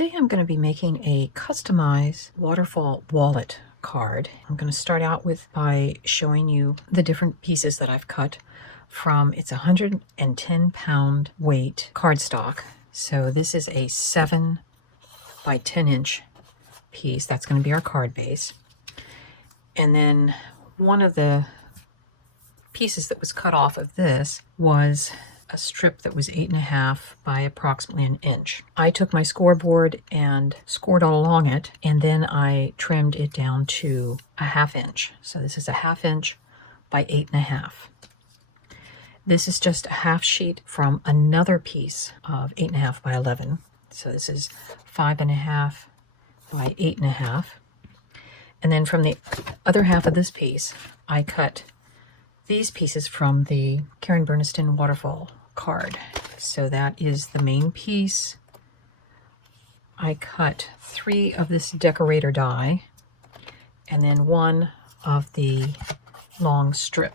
Today I'm going to be making a customized waterfall wallet card. I'm going to start out by showing you the different pieces that I've cut from its 110-pound weight cardstock. So this is a 7 by 10 inch piece. That's going to be our card base. And then one of the pieces that was cut off of this was a strip that was 8.5 by approximately an inch. I took my scoreboard and scored all along it, and then I trimmed it down to a 1/2 inch. So this is a 1/2 inch by 8.5. This is just a half sheet from another piece of 8.5 by 11. So this is 5.5 by 8.5. And then from the other half of this piece, I cut these pieces from the Burniston Waterfall card. So that is the main piece. I cut 3 of this decorator die and then 1 of the long strip.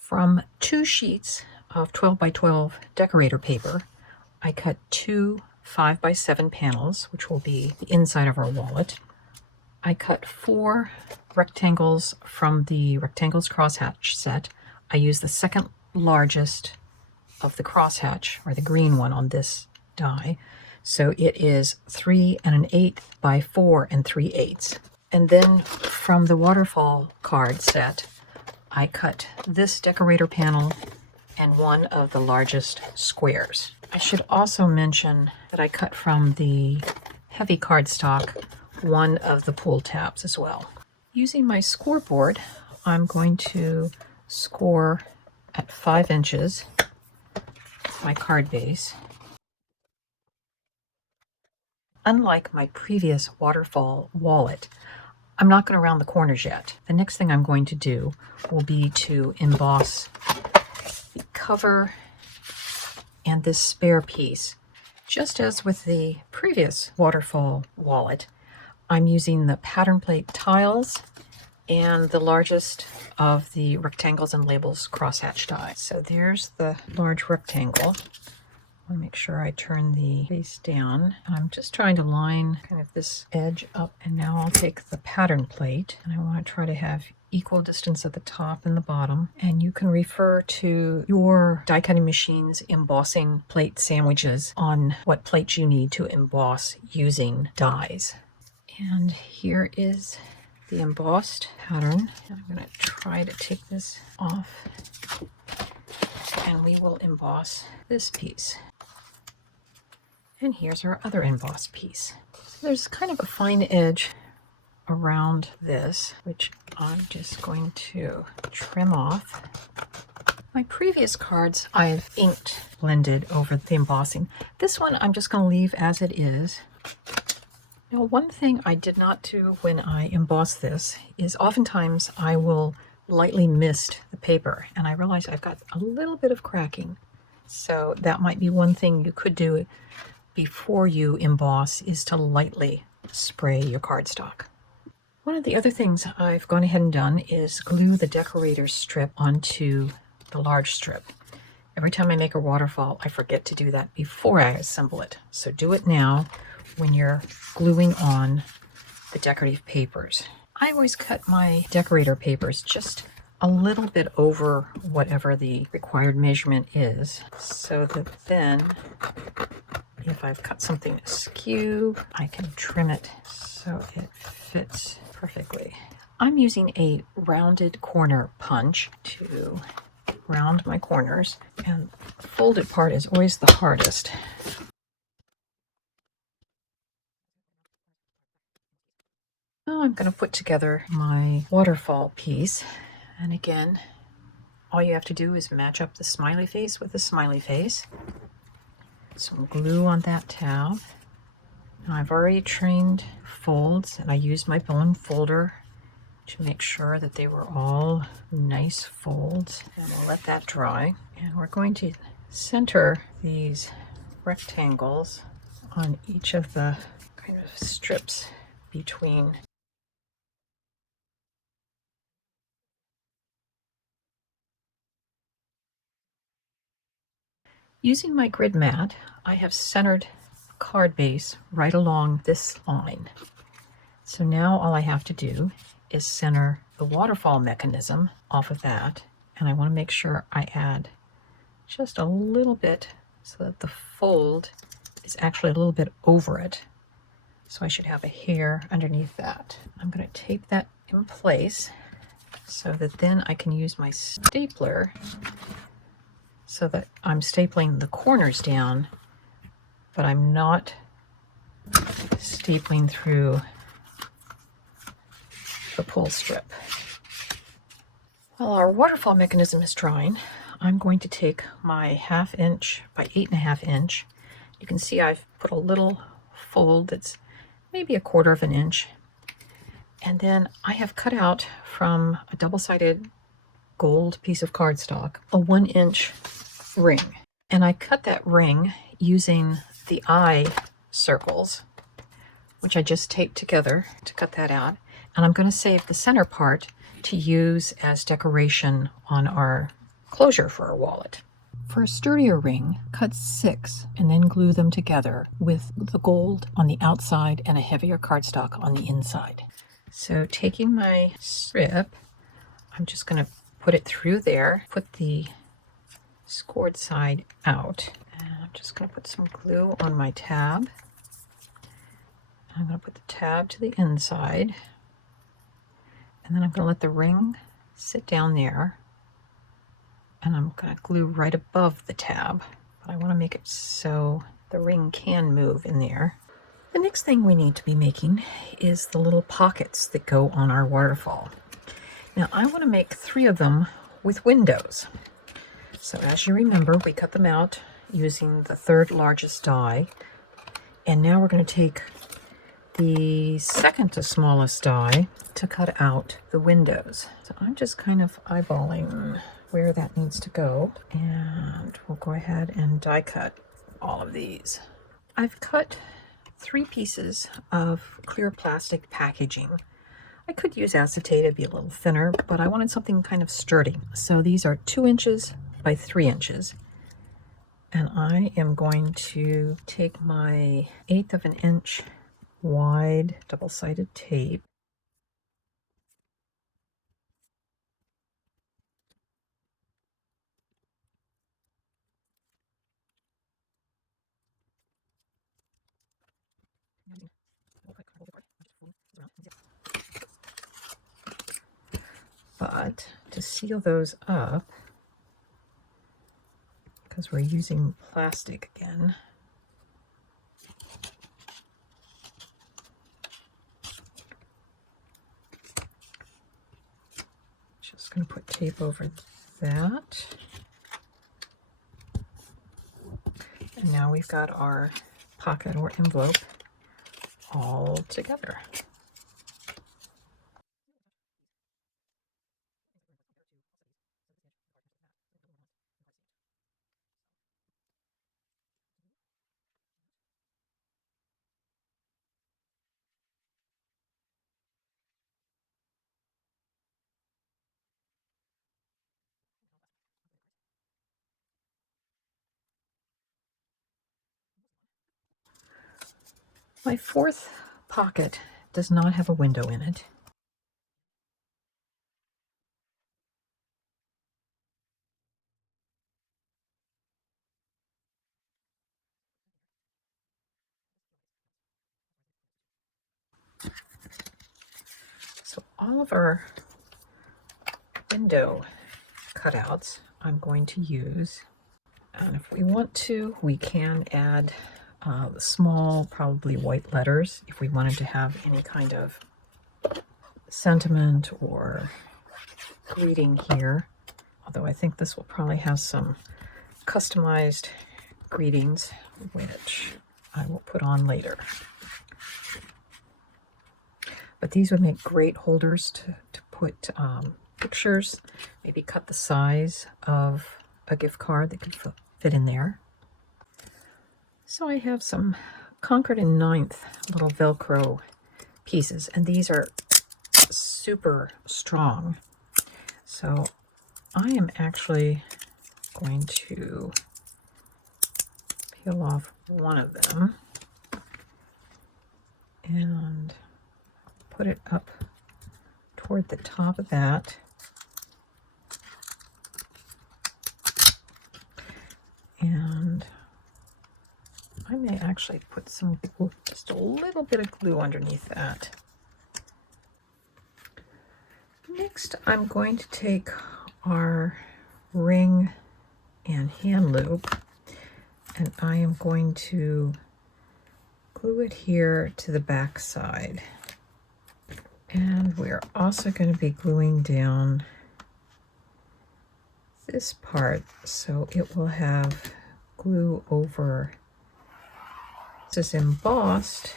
From 2 sheets of 12 by 12 decorator paper, I cut 2 5 by 7 panels, which will be the inside of our wallet. I cut 4 rectangles from the Rectangles crosshatch set. I used the second largest of the crosshatch, or the green one, on this die. So it is 3 1/8 by 4 3/8. And then from the Waterfall card set, I cut this decorator panel and 1 of the largest squares. I should also mention that I cut from the heavy cardstock 1 of the pull tabs as well. Using my scoreboard, I'm going to score at 5 inches my card base. Unlike my previous Waterfall wallet, I'm not going to round the corners yet. The next thing I'm going to do will be to emboss the cover and this spare piece. Just as with the previous Waterfall wallet, I'm using the pattern plate tiles and the largest of the rectangles and labels crosshatch die. So there's the large rectangle. I want to make sure I turn the face down. I'm just trying to line kind of this edge up, and now I'll take the pattern plate, and I want to try to have equal distance at the top and the bottom. And you can refer to your die cutting machine's embossing plate sandwiches on what plate you need to emboss using dies. And here is the embossed pattern. I'm going to try to take this off, and we will emboss this piece. And here's our other embossed piece. So there's kind of a fine edge around this, which I'm just going to trim off. My previous cards I've inked blended over the embossing. This one I'm just going to leave as it is. Now, one thing I did not do when I embossed this is oftentimes I will lightly mist the paper, and I realize I've got a little bit of cracking. So that might be one thing you could do before you emboss, is to lightly spray your cardstock. One of the other things I've gone ahead and done is glue the decorator strip onto the large strip. Every time I make a waterfall, I forget to do that before I assemble it. So do it now when you're gluing on the decorative papers. I always cut my decorator papers just a little bit over whatever the required measurement is, so that then if I've cut something askew, I can trim it so it fits perfectly. I'm using a rounded corner punch to round my corners, and the folded part is always the hardest. Now I'm going to put together my waterfall piece, and again, all you have to do is match up the smiley face with the smiley face. Some glue on that tab. Now I've already trained folds, and I used my bone folder to make sure that they were all nice folds, and we'll let that dry. And we're going to center these rectangles on each of the kind of strips between. Using my grid mat, I have centered card base right along this line. So now all I have to do is center the waterfall mechanism off of that, and I want to make sure I add just a little bit so that the fold is actually a little bit over it. So I should have a hair underneath that. I'm going to tape that in place so that then I can use my stapler so that I'm stapling the corners down, but I'm not stapling through the pull strip. While our waterfall mechanism is drying, I'm going to take my 1/2 inch by 8.5 inch. You can see I've put a little fold that's maybe 1/4 inch. And then I have cut out from a double-sided gold piece of cardstock a 1-inch ring. And I cut that ring using the eye circles, which I just taped together to cut that out. And I'm going to save the center part to use as decoration on our closure for our wallet. For a sturdier ring, cut 6 and then glue them together with the gold on the outside and a heavier cardstock on the inside. So taking my strip, I'm just going to put it through there, put the scored side out, and I'm just going to put some glue on my tab. I'm going to put the tab to the inside, and then I'm going to let the ring sit down there, and I'm going to glue right above the tab, but I want to make it so the ring can move in there. The next thing we need to be making is the little pockets that go on our waterfall. Now I want to make 3 of them with windows. So as you remember, we cut them out using the 3rd largest die, and now we're going to take the 2nd to smallest die to cut out the windows. So I'm just kind of eyeballing where that needs to go, and we'll go ahead and die cut all of these. I've cut 3 pieces of clear plastic packaging. I could use acetate, it'd be a little thinner, but I wanted something kind of sturdy. So these are 2 inches by 3 inches. And I am going to take my 1/8 inch wide double-sided tape. But to seal those up, because we're using plastic again, just going to put tape over that. And now we've got our pocket or envelope all together. My 4th pocket does not have a window in it. So all of our window cutouts I'm going to use. And if we want to, we can add small, probably white letters if we wanted to have any kind of sentiment or greeting here. Although I think this will probably have some customized greetings, which I will put on later. But these would make great holders to put pictures, maybe cut the size of a gift card that could fit in there. So I have some Concord and 9th little Velcro pieces, and these are super strong. So I am actually going to peel off one of them. and put it up toward the top of that. And I may actually put some, just a little bit of glue underneath that. Next, I'm going to take our ring and hand loop, and I am going to glue it here to the back side. And we're also going to be gluing down this part so it will have glue over. This is embossed.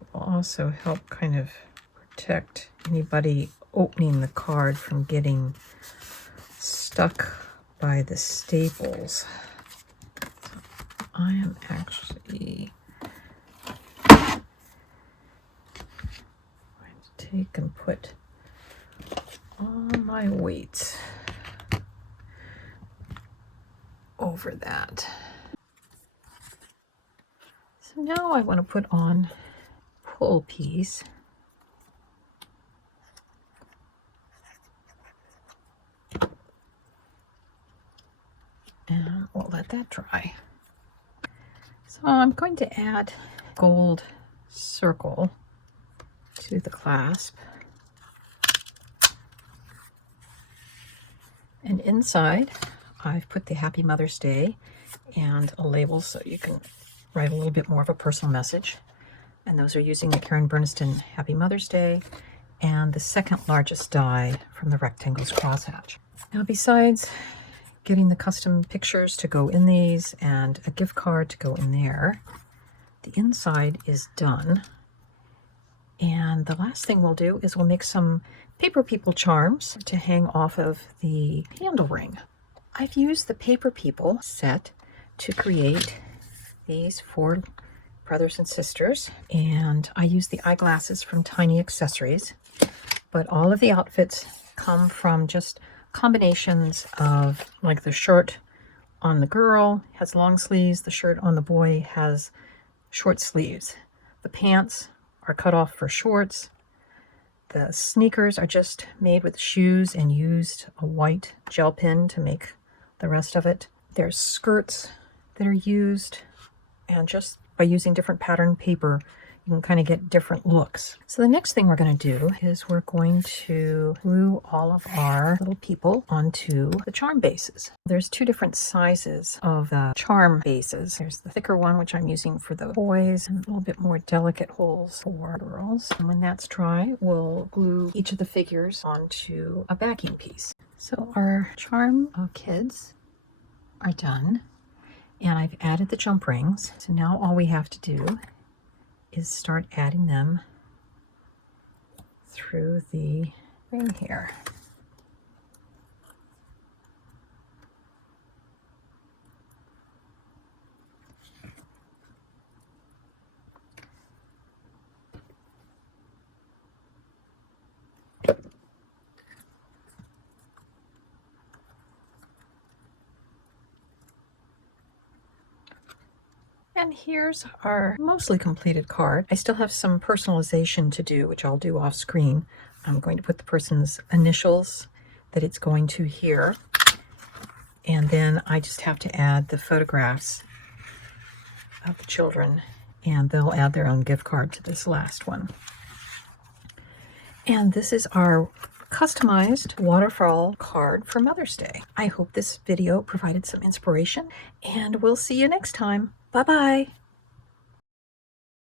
It will also help kind of protect anybody opening the card from getting stuck by the staples. So I am actually going to take and put all my weight over that. So now I want to put on pull piece. And we'll let that dry. So I'm going to add gold circle to the clasp. And inside, I've put the Happy Mother's Day and a label so you can write a little bit more of a personal message. And those are using the Burniston Happy Mother's Day and the second largest die from the Rectangles crosshatch. Now, besides getting the custom pictures to go in these and a gift card to go in there, the inside is done. And the last thing we'll do is we'll make some paper people charms to hang off of the handle ring. I've used the paper people set to create these 4 brothers and sisters, and I use the eyeglasses from Tiny Accessories, but all of the outfits come from just combinations of, like, the shirt on the girl has long sleeves, the shirt on the boy has short sleeves, the pants are cut off for shorts, the sneakers are just made with shoes and used a white gel pen to make the rest of it. There's skirts that are used, and just by using different pattern paper you can kind of get different looks. So the next thing we're going to do is we're going to glue all of our little people onto the charm bases. There's 2 different sizes of the charm bases. There's the thicker one, which I'm using for the boys, and a little bit more delicate holes for girls. And when that's dry, we'll glue each of the figures onto a backing piece. So our charm of kids are done, and I've added the jump rings. So now all we have to do is start adding them through the ring here. And here's our mostly completed card. I still have some personalization to do, which I'll do off screen. I'm going to put the person's initials that it's going to here. And then I just have to add the photographs of the children, and they'll add their own gift card to this last one. And this is our customized waterfall card for Mother's Day. I hope this video provided some inspiration, and we'll see you next time. Bye-bye.